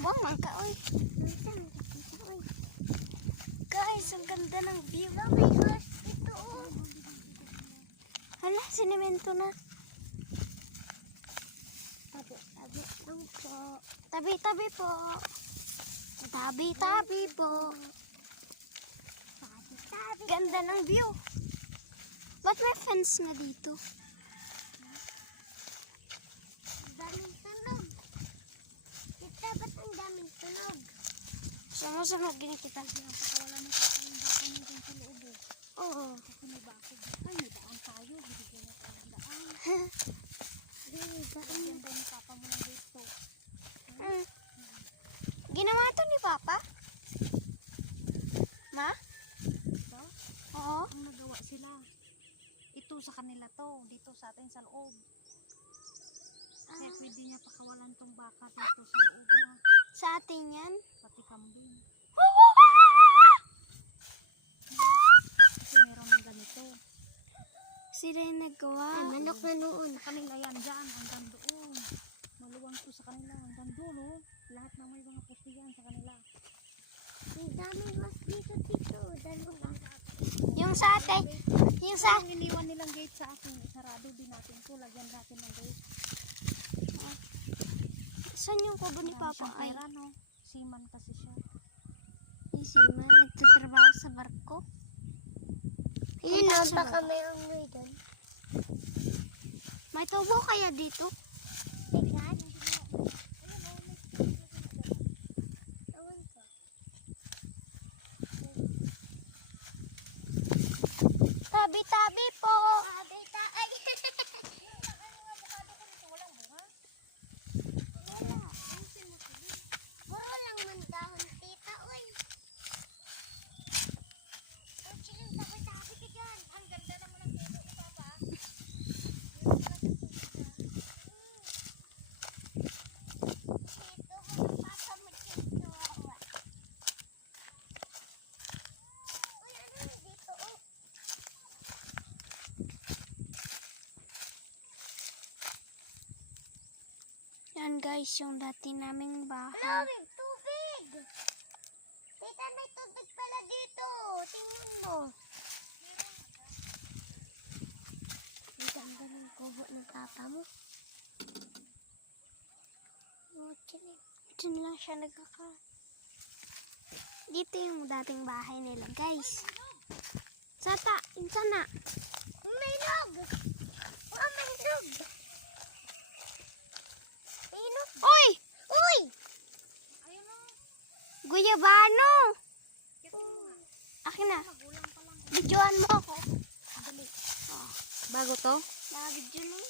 Buwang man ka, oy. Guys, ang ganda ng view. Oh my gosh, ito oh. Hala, sinimento na. Tabi lang po. Tabi po. Tabi po. Ganda ng view. Ba't may fence na dito? Daming tunog. Kita, ba't ang daming tunog? Sunog gini kita. Pakawala na sa kanyang bako niya dyan sa loob eh. Oo. Kasi may bako. Ay, may daan tayo. Bibigyan na tayo ng daan. Bigyan daw ni Papa mo ng dito. Ginawa to ni Papa? Ma? Ito? Oo. Ang nagawa sila. Ito sa kanila to. Dito sa atin sa loob. Kaya pwede niya pakawalan tong baka dito sa loob na. Sa atin yan? Pati kambing. Kasi meron ng ganito. Sila yung nagawa. Manok na noon. Sa kanila yan dyan. Hanggang doon. Maluwang to sa kanila. Hanggang doon oh. Lahat ng may mga pusti yan sa kanila. Ang daming mas dito. Dalawa. Yung sa atin. Yung sa... Ang iniwan nilang gate sa akin. Sarado din natin to. Lagyan natin ng gate. Saan yung kubo ni Papa? Siyang Ay, pera no. Seaman kasi siya. yung Sima. Nagtatrabaho sa barko. Yun na, baka mayroong may doon. May tubo kaya dito? Tingnan. Tabi po. Ay. Puro lang man dahon, tita. Uy. Tabi ka dyan. Ang ganda naman ng tubo ni Papa. Dito ko ng Papa mo dito. Uy, ano na dito? Oh. Yan guys, yung dati naming bahay. Hala, may tubig! Tita, may tubig pala dito. Tingnan mo. Ang ganda ng kubo ng papa mo. Oh, dyan lang siya nagkaka. Dito yung dating bahay nila guys. Sana. May nog! Oh, may nog! Uy! Ayun o. Guyabano! Akin na. Magulang pa lang. Videoan mo ako. Dali. Bago to? Naka-video lang.